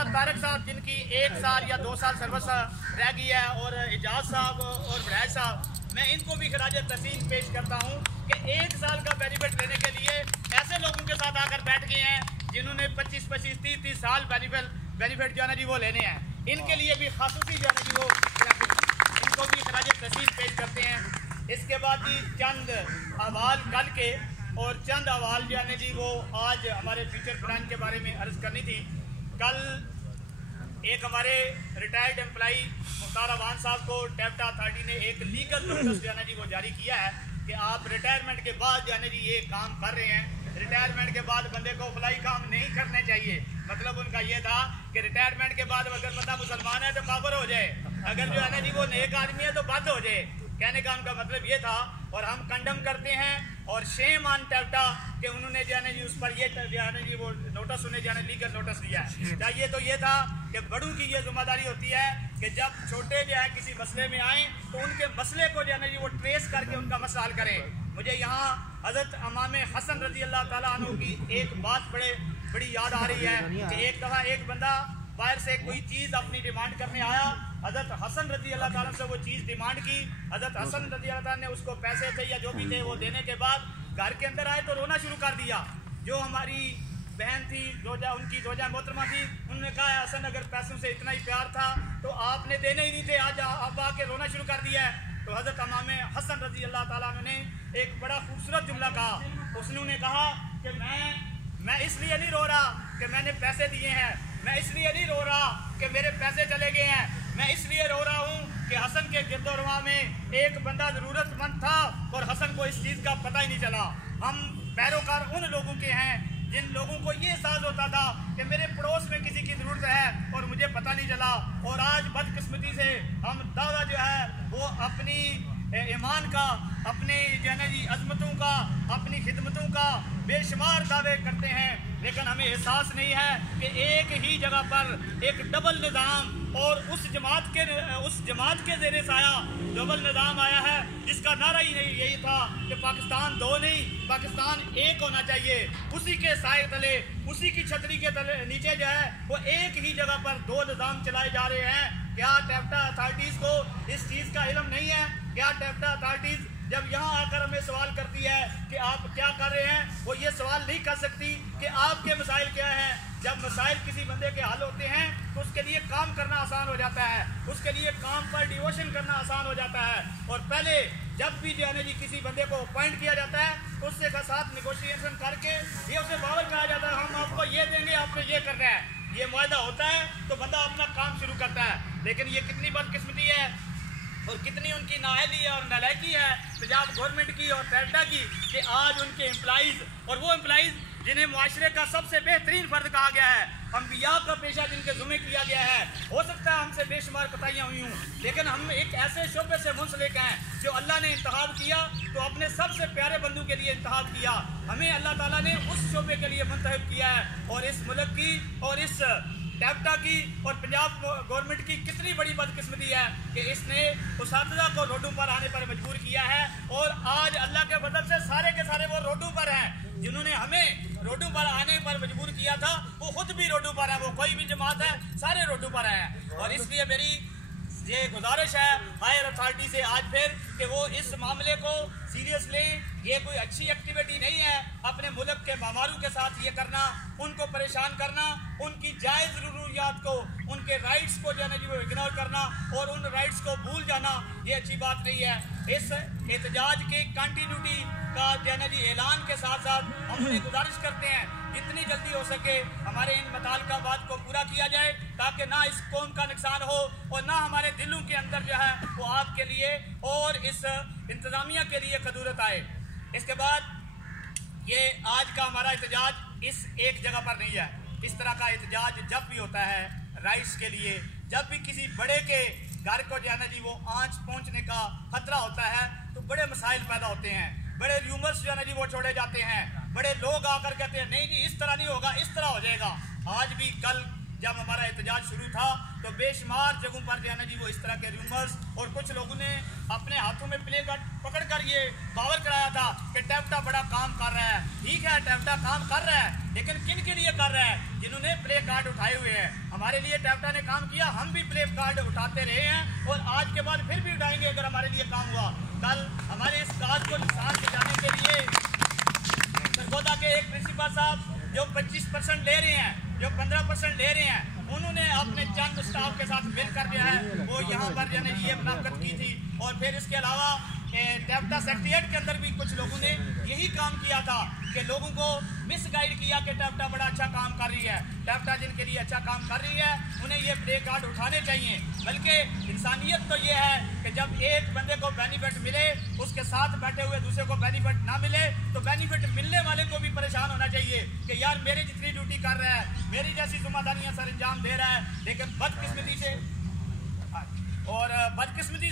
साहब तारक साहब जिनकी 1 साल या 2 साल सर्विस रह गई है, और एजाज साहब और बड़ैज साहब, मैं इनको भी खराज तहसीन पेश करता हूँ कि 1 साल का बेनिफिट लेने के लिए ऐसे लोगों के साथ आकर बैठ गए हैं जिन्होंने 25-25, 30-30 साल बेनिफिट जो है ना जी वो लेने हैं। इनके लिए भी खासूसी जो है ना जी वो इनको भी खराज तहसीन पेश करते हैं। इसके बाद जी चंद अहवाल कल के और चंद अहवाल जो है ना जी वो आज हमारे फ्यूचर प्लान के बारे में अर्ज करनी थी। कल एक हमारे रिटायर्ड एम्प्लाई मुख्तार अवान साहब को टैप्टा अथॉरिटी ने एक लीगल नोटिस जो है ना जी वो जारी किया है कि आप रिटायरमेंट के बाद जो है ना जी ये काम कर रहे हैं। रिटायरमेंट के बाद बंदे को फलाई काम नहीं करने चाहिए। मतलब उनका ये था कि रिटायरमेंट के बाद अगर बंदा मुसलमान है तो काफिर हो जाए, अगर जो है ना जी वो नेक आदमी है तो बंद हो जाए। कहने का उनका मतलब ये था, और हम कंडम करते हैं और शेम ऑन टैप्टा कि उन्होंने जो है ना जी उस पर ये जो है ना जी वो नोटिस उन्हें जो है लीगल नोटिस दिया है। चाहिए तो ये था कि बड़ों की ये जिम्मेदारी होती है कि जब छोटे जो है किसी मसले में आए तो उनके मसले को जो है ना जी वो ट्रेस करके उनका मसला हल करें। मुझे यहाँ हज़रत इमाम हसन रज़ी अल्लाह ताला अन्हु की एक बात बड़ी याद आ रही है कि एक दफ़ा एक बंदा बाहर से कोई चीज़ अपनी डिमांड करने आया। हज़रत हसन रज़ी अल्लाह ताला से वो चीज़ डिमांड की। हज़रत हसन रज़ी अल्लाह ताला ने उसको पैसे थे या जो भी थे वो देने के बाद घर के अंदर आए तो रोना शुरू कर दिया। जो हमारी बहन थी उनकी जोजा मोहतरमा थी, उन्होंने कहा हसन अगर पैसों से इतना ही प्यार था तो आपने देने ही नहीं थे, आज आप आके रोना शुरू कर दिया है। तो हज़रत इमाम हसन रज़ी अल्लाह ताला ने एक बड़ा खूबसूरत जुमला कहा। उसने कहा कि मैं इसलिए नहीं रो रहा कि मैंने पैसे दिए हैं, मैं इसलिए नहीं रो रहा कि मेरे पैसे चले गए हैं, मैं इसलिए रो रहा हूँ कि हसन के गिरदोरवा में एक बंदा ज़रूरतमंद था और हसन को इस चीज़ का पता ही नहीं चला। हम पैरोकार उन लोगों के हैं जिन लोगों को ये एहसास होता था कि मेरे पड़ोस में किसी की ज़रूरत है और मुझे पता नहीं चला। और आज बदकिस्मती से हम दावा जो है वो अपनी ईमान का, अपने जो है ना जी अजमतों का, अपनी खिदमतों का बेशुमार दावे करते हैं, लेकिन हमें एहसास नहीं है कि एक ही जगह पर एक डबल निज़ाम और उस जमात के ज़ेरे साया डबल निज़ाम आया है जिसका नारा ही नहीं यही था कि पाकिस्तान दो नहीं, पाकिस्तान एक होना चाहिए। उसी के साए तले, उसी की छतरी के तले नीचे जो है वो एक ही जगह पर 2 निज़ाम चलाए जा रहे हैं। क्या टैप्टा अथॉरिटीज़ को इस चीज़ का इल्म नहीं है? क्या टैप्टा अथॉरिटीज़ जब यहाँ आकर हमें सवाल करती है कि आप क्या कर रहे हैं, वो ये सवाल नहीं कर सकती कि आपके मसाइल क्या हैं। जब मसाइल किसी बंदे के हल होते हैं तो उसके लिए काम करना आसान हो जाता है, उसके लिए काम पर डिवोशन करना आसान हो जाता है। और पहले जब भी जो है ना जी किसी बंदे को अपॉइंट किया जाता है तो उससे का साथ निगोशिएशन करके ये उसे बावर कहा जाता है, हम आपको ये देंगे, आपको ये करना है, ये मुआहदा होता है तो बंदा अपना काम शुरू करता है। लेकिन ये कितनी बदकिस्मती है और कितनी उनकी नाअहली और नालायकी है पंजाब गवर्नमेंट की और टैप्टा की कि आज उनके एम्प्लॉइज़, और वो एम्प्लॉइज़ जिन्हें मुआशरे का सबसे बेहतरीन फ़र्द कहा गया है, अंबिया का पेशा जिनके ज़ुम्मे किया गया है, हो सकता है हमसे बेशुमार कताइयाँ हुई हूँ, लेकिन हम एक ऐसे शोबे से मुंसलिक हैं जो अल्लाह ने इंतखाब किया तो अपने सबसे प्यारे बंदू के लिए इंतखाब किया। हमें अल्लाह ताला ने उस शोबे के लिए मुंतखब किया है। और इस मुल्क की और इस टैप्टा की और पंजाब गवर्नमेंट की कितनी बड़ी बदकिस्मती है कि इसने उसातिज़ा को रोडों पर आने पर मजबूर किया है। और आज अल्लाह के फज़ल से सारे के सारे वो रोडों पर हैं। जिन्होंने हमें रोडों पर आने पर मजबूर किया था वो खुद भी रोडों पर है, वो कोई भी जमात है, सारे रोडों पर हैं। और इसलिए मेरी ये गुजारिश है हायर अथॉरिटी से आज फिर कि वो इस मामले को सीरियस लें। ये कोई अच्छी एक्टिविटी नहीं है अपने मुल्क के मामारू के साथ ये करना, उनको परेशान करना, उनकी जायज़ ज़रूरियात को, उनके राइट्स को जो है ना जी वो इग्नोर करना और उन राइट्स को भूल जाना, ये अच्छी बात नहीं है। इस एहतजाज की कंटिन्यूटी का जो है ना जी ऐलान के साथ साथ हम उन्हें गुजारिश करते हैं जितनी जल्दी हो सके हमारे इन मुतालिका बात को पूरा किया जाए ताकि ना इस कौम का नुकसान हो और ना हमारे दिलों के अंदर जो है वो आपके लिए और इस इंतज़ामिया के लिए खदूरत आए। इसके बाद ये आज का हमारा एहतजाज इस एक जगह पर नहीं है। इस तरह का एहतजाज जब भी होता है राइट्स के लिए, जब भी किसी बड़े के घर को जो है ना जी वो आँच पहुँचने का खतरा होता है तो बड़े मसाइल पैदा होते हैं, बड़े र्यूमर्स जो है ना जी वो छोड़े जाते हैं, बड़े लोग आकर कहते हैं नहीं जी इस तरह नहीं होगा, इस तरह हो जाएगा। आज भी कल जब हमारा एहतजाज शुरू था तो बेशुमार जगहों पर जो है ना जी वो इस तरह के रूमर्स और कुछ लोगों ने अपने हाथों में प्ले कार्ड पकड़ कर ये बावर कराया था कि टैप्टा बड़ा काम कर रहा है। ठीक है, टैप्टा काम कर रहा है, लेकिन किन के लिए कर रहा है? जिन्होंने प्ले कार्ड उठाए हुए हैं। हमारे लिए टैप्टा ने काम किया, हम भी प्ले कार्ड उठाते रहे हैं और आज के बाद फिर भी उठाएंगे अगर हमारे लिए काम हुआ। कल हमारे इस काज को नुकसान पहुँचाने के लिए सरगोदा के एक प्रिंसिपल साहब जो 25% ले रहे हैं, जो 15% ले रहे हैं, उन्होंने अपने चंद स्टाफ के साथ मिलकर जो है वो यहाँ पर जो है ये मुनाफत की थी। और फिर इसके अलावा टैप्टा सेक्रेटेरिएट के अंदर भी कुछ लोगों ने यही काम किया था कि लोगों को मिस गाइड किया कि टैप्टा बड़ा अच्छा काम कर रही है। टैप्टा जिनके लिए अच्छा काम कर रही है उन्हें ये प्ले कार्ड उठाने चाहिए। बल्कि इंसानियत तो ये है कि जब एक बंदे को बेनिफिट मिले, उसके साथ बैठे हुए दूसरे को बेनिफिट ना मिले, तो बेनिफिट मिलने वाले को भी परेशान होना चाहिए कि यार मेरी जितनी ड्यूटी कर रहा है, मेरी जैसी जिम्मेदारियां सर अंजाम दे रहा है, लेकिन बदकिस्मती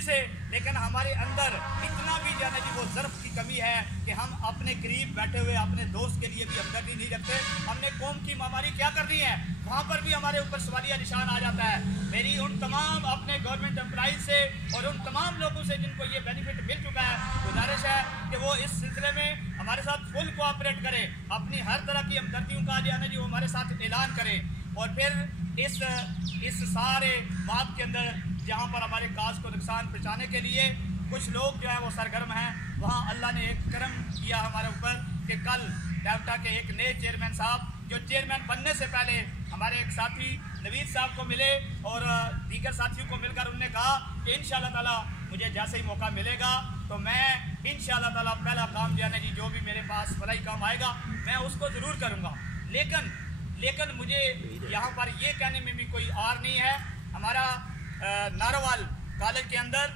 से लेकिन हमारे अंदर इतना भी जो है जी वो ज़र्फ की कमी है कि हम अपने करीब बैठे हुए अपने दोस्त के लिए भी हमदर्दी नहीं रखते। हमने कौम की महामारी क्या कर दी है, वहाँ पर भी हमारे ऊपर सवालिया निशान आ जाता है। मेरी उन तमाम अपने गवर्नमेंट एम्प्लॉइज से और उन तमाम लोगों से जिनको ये बेनिफिट मिल चुका है, गुजारिश है कि वो इस सिलसिले में हमारे साथ फुल कोऑपरेट करें, अपनी हर तरह की हमदर्दियों का जो है ना जी वो हमारे साथ ऐलान करें। और फिर इस सारे बात के अंदर जहाँ पर हमारे काज को नुकसान पहुँचाने के लिए कुछ लोग जो है वो सरगर्म हैं, वहाँ अल्लाह ने एक करम किया हमारे ऊपर कि कल टैप्टा के एक नए चेयरमैन साहब जो चेयरमैन बनने से पहले हमारे एक साथी नवीद साहब को मिले और दीगर साथियों को मिलकर उन्होंने कहा कि इंशाअल्लाह ताला मुझे जैसे ही मौका मिलेगा तो मैं इंशाअल्लाह ताला पहला काम जो है ना जी जो भी मेरे पास फलाई काम आएगा मैं उसको ज़रूर करूँगा। लेकिन मुझे यहाँ पर ये कहने में भी कोई आर नहीं है। हमारा नारोवाल कॉलेज के अंदर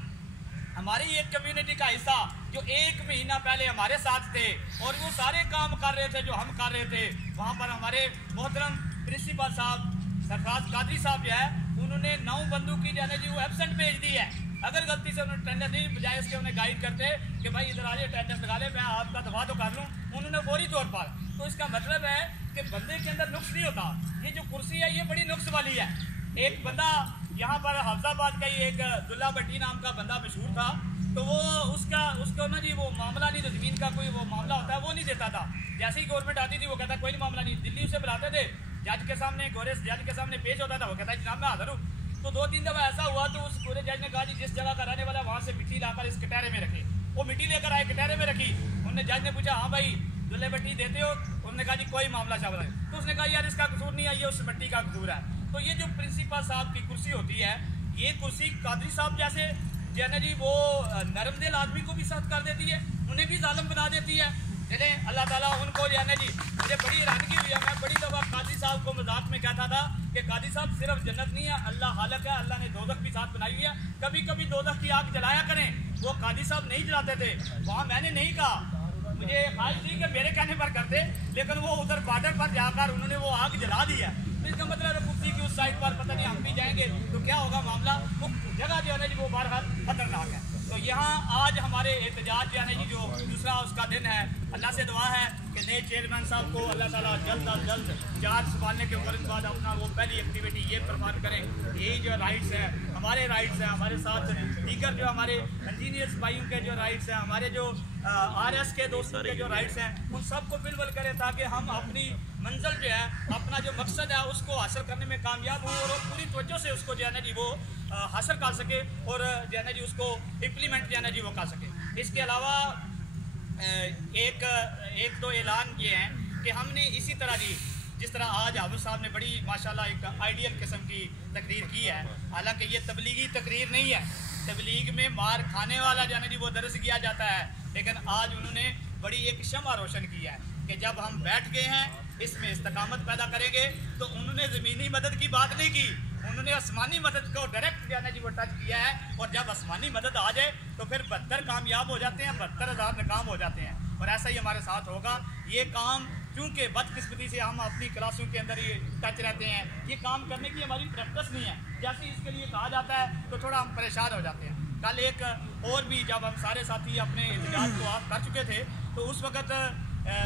हमारी एक कम्युनिटी का हिस्सा जो 1 महीना पहले हमारे साथ थे और वो सारे काम कर रहे थे जो हम कर रहे थे, वहाँ पर हमारे मोहतरम प्रिंसिपल साहब सरफराज कादरी साहब जो है उन्होंने 9 बंदूक की जाने जी वो एब्सेंट भेज दी है। अगर गलती से उन्होंने अटेंडेंस नहीं बजाय इसके उन्हें गाइड करते कि भाई इधर आ जाए अटेंडेंस लगा ले, मैं आपका दफा तो कर लूँ, उन्होंने फौरी तौर पर। तो इसका मतलब है कि बंदे के अंदर नुक्स नहीं होता। ये जो कुर्सी है ये बड़ी नुक्स वाली है। एक बंदा यहाँ पर हफ्जाबाद का ही एक दुल्ला भट्टी नाम का बंदा मशहूर था, तो वो उसको ना जी वो मामला नहीं, तो ज़मीन का कोई वो मामला होता है वो नहीं देता था। जैसे ही गवर्नमेंट आती थी वो कहता कोई नहीं मामला नहीं। दिल्ली उसे बुलाते थे, जज के सामने गोरे जज के सामने पेश होता था, वो कहता जनाब मैं हाजिर हूँ। तो 2-3 दफ़ा ऐसा हुआ तो उस गोरे जज ने कहा जी जिस जगह का रहने वाला वहाँ से मिट्टी लाकर इस कटहरे में रखे। वो मिट्टी लेकर आए, कटहरे में रखी। उन्होंने जज ने पूछा हाँ भाई दुल्ले भट्टी देते हो? उन्होंने कहा जी कोई मामला चावल है। तो उसने कहा यार इसका कसूर नहीं है, ये उस मिट्टी का कसूर है। तो ये जो प्रिंसिपल साहब की कुर्सी होती है, ये कुर्सी कादरी साहब जैसे जो है ना जी वो नरम दिल आदमी को भी सख्त कर देती है, उन्हें भी जालिम बना देती है। चलें अल्लाह ताला उनको जो है ना जी, मुझे बड़ी हैरानगी हुई है। मैं बड़ी दफ़ा कादरी साहब को मजाक में कहता था कि कादरी साहब सिर्फ जन्नत नहीं है, अल्लाह खालिक है, अल्लाह ने दोज़ख भी साथ बनाई हुई है। कभी कभी दोज़ख की आग जलाया करें। वो कादरी साहब नहीं जलाते थे, वहाँ मैंने नहीं कहा, मुझे ख्वाहिश थी कि मेरे कहने पर करते, लेकिन वो उधर बॉर्डर पर जाकर उन्होंने वो आग जला दी है। तो इसका मतलब है कुर्सी की उस साइड पर पता नहीं हम भी जाएंगे तो क्या होगा मामला। वो जगह जो है ना जी वो बहरहाल खतरनाक है। तो यहाँ आज हमारे एहतजाज जो है ना जी जो दूसरा उसका दिन है, अल्लाह से दुआ है कि नए चेयरमैन साहब को अल्लाह ताला जल्द अज जल्द चार्ज संभालने के फौरन बाद अपना वो पहली एक्टिविटी ये परफॉर्म करें। यही जो राइट्स हैं हमारे राइट्स हैं, हमारे साथ दीगर जो हमारे इंजीनियर्स भाइयों के जो राइट्स हैं, हमारे जो RS के दोस्तों के जो राइट्स हैं, उन सब को बिल्कुल करें ताकि हम अपनी मंजिल जो है, अपना जो मकसद है उसको हासिल करने में कामयाब हो और पूरी तवज्जो से उसको जो है ना जी वो हासिल कर सके और जो है ना जी उसको इम्प्लीमेंट जो है ना जी वो कर सके। इसके अलावा एक दो ऐलान ये हैं कि हमने इसी तरह जी जिस तरह आज हाफिज़ साहब ने बड़ी माशाल्लाह एक आइडियल किस्म की तकरीर की है, हालांकि ये तबलीगी तकरीर नहीं है। तबलीग में मार खाने वाला जो है ना जी वो दर्ज किया जाता है, लेकिन आज उन्होंने बड़ी एक शम्मा रोशन की है कि जब हम बैठ गए हैं इसमें इस्तकामत पैदा करेंगे। तो उन्होंने ज़मीनी मदद की बात नहीं की, उन्होंने आसमानी मदद को डायरेक्ट जो है ना जी वो टच किया है। और जब आसमानी मदद आ जाए तो फिर 72 कामयाब हो जाते हैं, 72,000 नाकाम हो जाते हैं। और ऐसा ही हमारे साथ होगा। ये काम क्योंकि बदकिस्मती से हम अपनी क्लासों के अंदर ये टच रहते हैं, ये काम करने की हमारी प्रैक्टिस नहीं है। जैसे इसके लिए कहा जाता है तो थोड़ा हम परेशान हो जाते हैं। कल एक और भी जब हम सारे साथी अपने एहतजाज को आप कर चुके थे तो उस वक़्त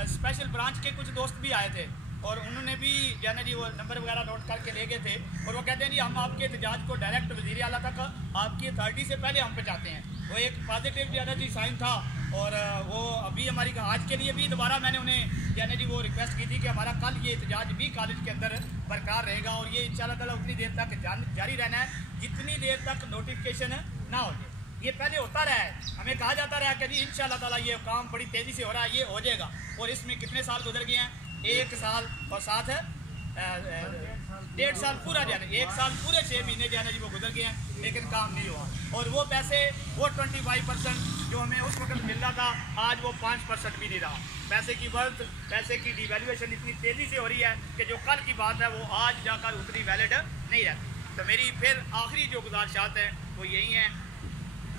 स्पेशल ब्रांच के कुछ दोस्त भी आए थे। और उन्होंने भी जो है ना जी वो नंबर वगैरह नोट करके ले गए थे और वो कहते हैं जी हम आपके एहतजाज को डायरेक्ट वज़ीर आला तक आपकी अथॉरिटी से पहले हम पहुँचाते हैं। वो एक पॉजिटिव जो है ना जी साइन था और वो अभी हमारी आज के लिए भी दोबारा मैंने उन्हें जो है ना जी वो रिक्वेस्ट की थी कि हमारा कल ये एहतजाज भी कॉलेज के अंदर बरकरार रहेगा और ये इंशाअल्लाह ताला उतनी देर तक जारी रहना है जितनी देर तक नोटिफिकेशन ना हो जाए। ये पहले होता रहा है, हमें कहा जाता रहा कि जी इंशाअल्लाह ताला ये काम बड़ी तेज़ी से हो रहा है, ये हो जाएगा। और इसमें कितने साल गुजर गए हैं, 1 साल और साथ है 1.5 साल पूरा जो है 1 साल पूरे 6 महीने जो है ना जी वो गुजर गए हैं, लेकिन काम नहीं हुआ। और वो पैसे वो 25% जो हमें उस वक्त मिल रहा था आज वो 5% भी नहीं रहा। पैसे की वर्थ, पैसे की डिवैल्यूएशन इतनी तेज़ी से हो रही है कि जो कल की बात है वो आज जाकर उतनी वैलिड नहीं रहती। तो मेरी फिर आखिरी जो गुजारिशात हैं वो यही हैं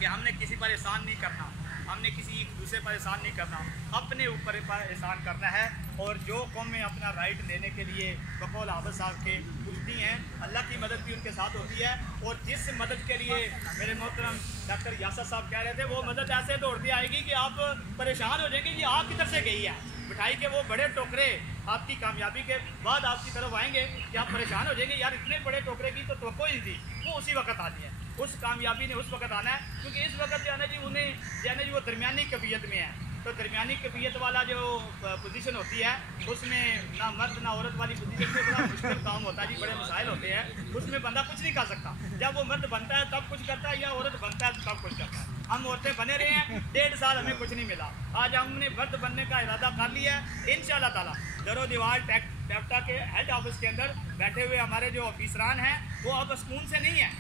कि हमने किसी पर एहसान नहीं करना, हमने किसी दूसरे पर एहसान नहीं करना, अपने ऊपर एहसान करना है। और जो कौम में अपना राइट लेने के लिए बकौल हाफिज़ साहब के उठती हैं, अल्लाह की मदद भी उनके साथ होती है। और जिस मदद के लिए मेरे मोहतरम डॉक्टर यासर साहब कह रहे थे वो मदद ऐसे दौड़ती आएगी कि आप परेशान हो जाएंगे कि आप किधर से गई है। मिठाई के वो बड़े टोकरे आपकी कामयाबी के बाद आपकी तरफ आएंगे कि आप परेशान हो जाएंगे, यार इतने बड़े टोकरे की तो कोई थी, वो उसी वक्त आती है। उस कामयाबी ने उस वक्त आना है क्योंकि इस वक्त जो है ना जी उन्हें जो है ना जी वो दरमियानी कैफियत में है। तो दरमियानी कैफियत वाला जो पोजीशन होती है उसमें ना मर्द ना औरत वाली पोजीशन में बड़ा मुश्किल काम होता है जी, बड़े मसाइल होते हैं। उसमें बंदा कुछ नहीं कर सकता, जब वो मर्द बनता है तब कुछ करता है या औरत बनता है तब कुछ करता है। हम औरतें बने रहे हैं 1.5 साल, हमें कुछ नहीं मिला। आज हमने मर्द बनने का इरादा कर लिया है इंशाअल्लाह ताला। दरो दीवार टैप्टा के हेड ऑफिस के अंदर बैठे हुए हमारे जो ऑफिसरान हैं वो अब सुकून से नहीं है।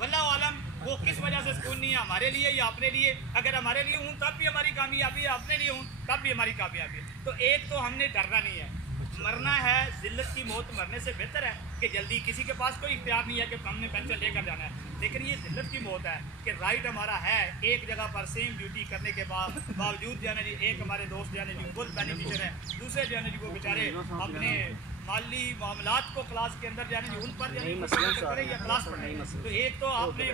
वल्लाह आलम वो किस वजह से सुकून नहीं है, हमारे लिए या अपने लिए। अगर हमारे लिए हूँ तब भी हमारी कामयाबी है, अपने लिए हूँ तब भी हमारी कामयाबी है। तो एक तो हमने डरना नहीं है, मरना है जिल्लत की मौत मरने से बेहतर है कि जल्दी। किसी के पास कोई इख्तियार नहीं है कि हमने पेंशन लेकर जाना है, लेकिन ये जिल्लत की मौत है कि राइट हमारा है एक जगह पर सेम ड्यूटी करने के बावजूद जो है ना जी एक हमारे दोस्त जो है ना जी फुल बेनिफिशियर है, दूसरे जो है ना जी वो बेचारे अपने माली मामलात को क्लास के अंदर जाने उन पर जाने या क्लास पढ़ने। तो एक तो आपने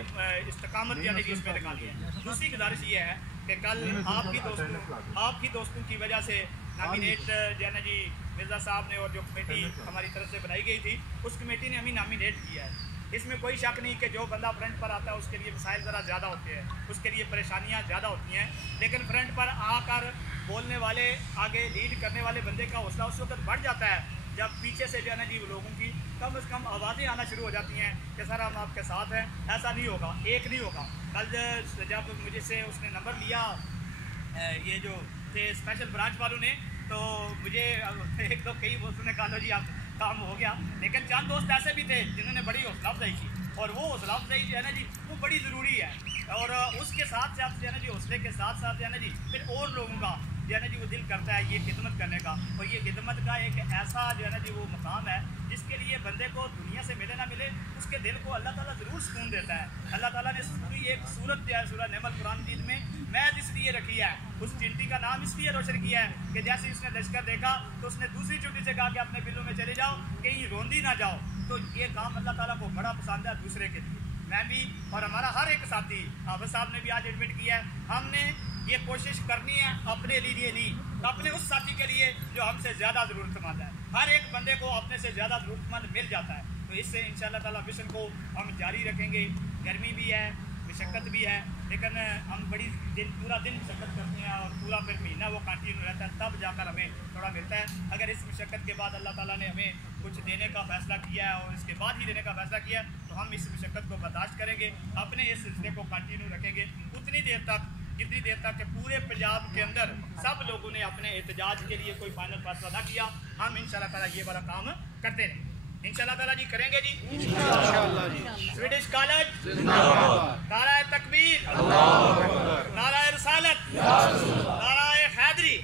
इस्तकामत जाने की इसमें निकाली है। दूसरी गुजारिश ये है कि कल आपकी दोस्तों की वजह से नॉमिनेट जो है ना जी मिर्ज़ा साहब ने और जो कमेटी हमारी तरफ से बनाई गई थी उस कमेटी ने हमें नॉमिनेट किया है। इसमें कोई शक नहीं कि जो बंदा फ्रंट पर आता है उसके लिए मसाइल ज़रा ज़्यादा होते हैं, उसके लिए परेशानियाँ ज़्यादा होती हैं, लेकिन फ्रंट पर आकर बोलने वाले आगे लीड करने वाले बंदे का हौसला उस वक्त बढ़ जाता है जब पीछे से जो है ना जी लोगों की कम से कम आवाज़ें आना शुरू हो जाती हैं कि सर हम आपके साथ हैं। ऐसा नहीं होगा, एक नहीं होगा। कल जब मुझे से उसने नंबर लिया ये जो थे स्पेशल ब्रांच वालों ने, तो मुझे एक तो कई दोस्तों ने कहा लो जी आप काम हो गया, लेकिन चंद दोस्त ऐसे भी थे जिन्होंने बड़ी हौसला अफजाई की और वो हौसला अफजाई जो है ना जी वो बड़ी ज़रूरी है। और उसके साथ साथ जो है ना जी हौसले के साथ साथ जो है ना जी फिर और लोगों का जो है ना जी वो दिल करता है ये खिदमत करने का। और ये खिदमत का एक ऐसा जो है ना जी वो मकाम है जिसके लिए बंदे को दुनिया से मिले ना मिले उसके दिल को अल्लाह ताला ज़रूर सुकून देता है। अल्लाह ताला ने पूरी एक सूरत जो है सूरह नेमल कुरान मजीद में मैद इसलिए रखी है, उस चिंटी का नाम इसलिए रोशन किया है कि जैसे उसने लश्कर देखा तो उसने दूसरी चिंटी से कहा कि अपने बिलों में चले जाओ, कहीं रोंदी ना जाओ। तो ये काम अल्लाह ताला को बड़ा पसंद है दूसरे के लिए। मैं भी और हमारा हर एक साथी हाफिज़ साहब ने भी आज एडमिट किया है, हमने ये कोशिश करनी है अपने लिए नहीं, अपने उस साथी के लिए जो हमसे ज़्यादा ज़रूरतमंद है। हर एक बंदे को अपने से ज़्यादा ज़रूरतमंद मिल जाता है। तो इससे इंशाअल्लाह ताला मिशन को हम जारी रखेंगे। गर्मी भी है, मशक्क़त भी है, लेकिन हम पूरा दिन मशक्क़त करते हैं और पूरा फिर महीना वो कंटिन्यू रहता है, तब जाकर हमें थोड़ा मिलता है। अगर इस मशक्क़त के बाद अल्लाह ताला ने हमें कुछ देने का फ़ैसला किया है और इसके बाद ही देने का फ़ैसला किया है तो हम इस मशक्क़त को बर्दाश्त करेंगे, अपने इस सिलसिले को कंटिन्यू रखेंगे उतनी देर तक जितनी देर तक कि पूरे पंजाब के अंदर सब लोगों ने अपने एहतजाज के लिए कोई फाइनल फैसला ना किया। हम इंशाअल्लाह ताला ये वाला काम करते रहेंगे, इंशाअल्लाह ताला जी करेंगे जी इंशाअल्लाह जी। स्वीडिश कॉलेज जिंदाबाद, नाराए तकबीर, नाराए रिसालत, नाराए हैदरी।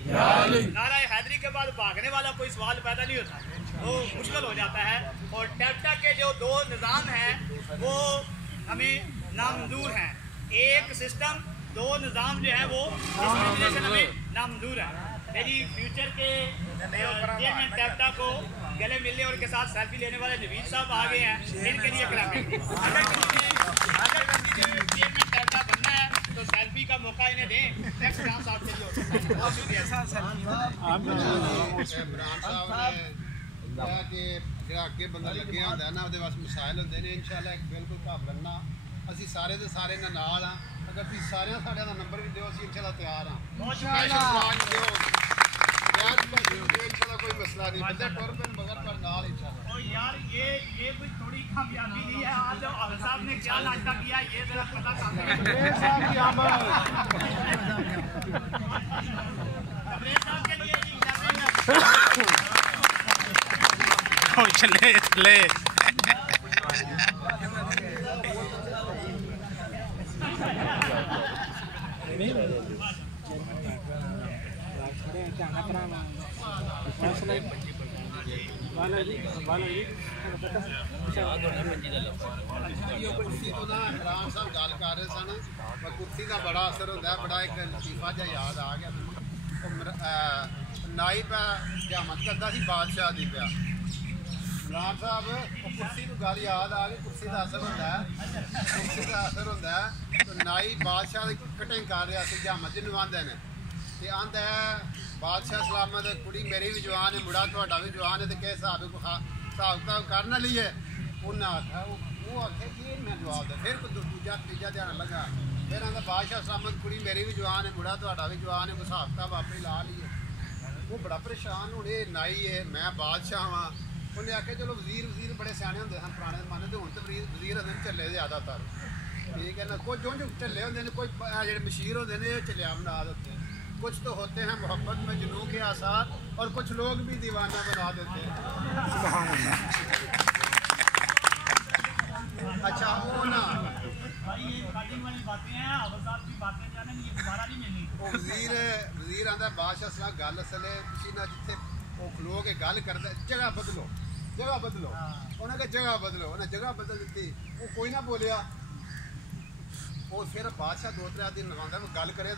नाराए हैदरी के बाद भागने वाला कोई सवाल पैदा नहीं होता, वो मुश्किल हो जाता है। और टैप्टा के जो 2 निज़ाम हैं वो हमें नामंजूर हैं। एक सिस्टम 2 निज़ाम जो है वो डिस्क्रिमिनेशन हमें नामंजूर है। मेरी फ्यूचर के चेयरमैन टैप्टा को गले मिलने और के साथ सेल्फी लेने वाले नवीद साहब आ गए हैं, इनके लिए कराएंगे। अगर किसी के चेयरमैन टैप्टा बनना है तो सेल्फी का मौका इन्हें दें। नेक्स्ट साहब के लिए کہ ਜਿਹੜਾ ਅੱਗੇ ਬੰਦਾ ਲੱਗਿਆ ਹੁੰਦਾ ਨਾ ਉਹਦੇ ਵਾਸਤੇ ਮਸਾਇਲ ਹੁੰਦੇ ਨੇ ਇਨਸ਼ਾਅੱਲਾ ਬਿਲਕੁਲ ਘਬਰਾਉਣਾ ਨਾ ਅਸੀਂ ਸਾਰੇ ਦੇ ਸਾਰੇ ਨਾਲ ਆ ਅਗਰ ਤੁਸੀਂ ਸਾਰਿਆਂ ਸਾਡਿਆਂ ਦਾ ਨੰਬਰ ਵੀ ਦਿਓ ਅਸੀਂ ਇਨਸ਼ਾਅੱਲਾ ਤਿਆਰ ਆ इंशाल्लाह कोई मसला नहीं बंदे टुर पे मगर पर नाल इंशाल्लाह। ओ यार ये कोई थोड़ी कामयाबी नहीं है। आज हाल साहब ने क्या नाश्ता किया ये जरा पता करते हैं। साहब की आमद साहब के लिए ओ चले चले कुर्सी का बड़ा असर होता है बड़ा एक लतीफा जहा याद आ गया नाइब जहामत करता सी बादशाह की पिया इमरान साहब कुर्सी को गल याद आ गई कुर्सी का असर होता है कुर्सी का असर होता है तो नाई बादशाह की कटिंग कर रहा से जहामत जिन्होंने आंदे ने ते आंदा है बादशाह सलामत कुड़ी मेरी भी जवान है मुड़ा थोड़ा भी जवान है तो किस हिसाब हिसाब किताब करना लिए उन्हें आखा वो आखे कि मैं जवाब दे फिर दूजा तीजा ध्यान लगा फिर आंदा बादशाह सलामत कुड़ी मेरी भी जवान है मुड़ा थोड़ा भी जवान है हिसाब किताब आपे ला लिए वो बड़ा परेशान हूँ ये नाई है मैं बादशाह हाँ उन्हें आखे चलो वजीर वजीर बड़े सियाने होंगे सन पुराने जमाने तो हूँ तो वजीर होंगे झल्ले ज़्यादातर ठीक है ना कुछ जो झल्ले होंगे कोई जो मशीर होंगे ने झलिया बना देते हैं कुछ तो होते हैं मोहब्बत में जुनून के आसार और कुछ लोग भी दीवाना बना देते हैं। अच्छा वो ना भाई ये रिकॉर्डिंग वाली बातें हैं अवसाद की बातें जाने ये दोबारा नहीं मिलनी। वजीर आंदा बादशाह सलाह गल असल है किसी ना जिथे वो खलो के गल करता जगह बदलो उन्हें कहा जगह बदलो उन्हें जगह बदल दी वो कोई ना बोलिया वो फिर बादशाह 2-3 दिन लगाता मैं गल करे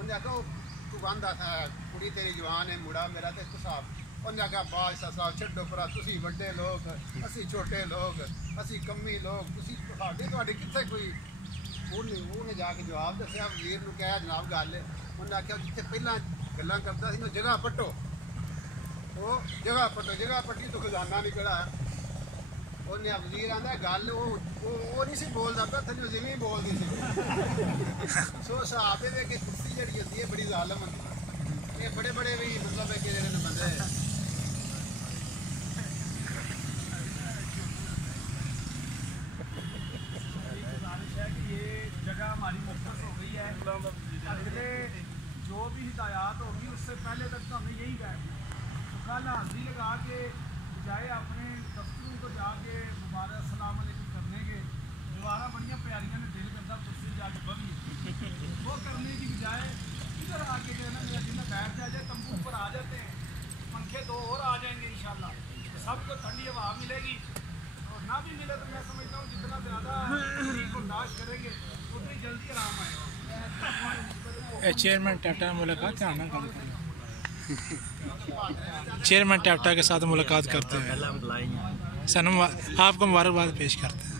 उन्हें आखा तू कहता था कुड़ी तेरी जवान है मुड़ा मेरा तो हिसाब उन्हें आखा बादशाह साहब छड्डो परा तुसी वड्डे लोग असी छोटे लोग असी कमी लोग तुसी तुहाडी कित्थे कोई उन्हें जाके जवाब दस्या वजीर नूं कहा जनाब गल है उन्हें आख्या जिथे पहला गल्लां करदा सी ना जगह पट्टो वो जगह पट्टी तो खजाना निकला है उन्हें वजीर आंदा गल वो नहीं सी बोलदा पिया थल्ले जिवें बोलदी सी सो हिसाब ये कि कुर्सी जिहड़ी होंदी है बड़ी जालम होंदी है बड़े बड़े भी मतलब है कि जेहड़े बंदे हमारी मुख्तस हो गई है अगले जो भी हिदायत होगी उससे पहले तक तो हमें यही बैठना तो कल हाजिरी लगा के बजाय अपने दफ्तरों को जाके मुबारक सलाम अलैकुम करने के दोबारा बढ़िया प्यारियाँ ने दिल करता कुर्सी जाके बगी वो करने की बजाय इधर आके जो है ना मेरा जिन्हें बैठ जाए तंबू ऊपर आ जाते हैं पंखे 2 और आ जाएंगे इंशाल्लाह तो सबको ठंडी हवा मिलेगी और ना भी मिले तो मैं समझता हूँ जितना ज़्यादा बर्दाश्त करेंगे उतनी जल्दी आराम आएगा। चेयरमैन टाटा मुलाकात आना चेयरमैन टाटा के साथ मुलाकात करते हैं सनम आपको मुबारकबाद पेश करते हैं।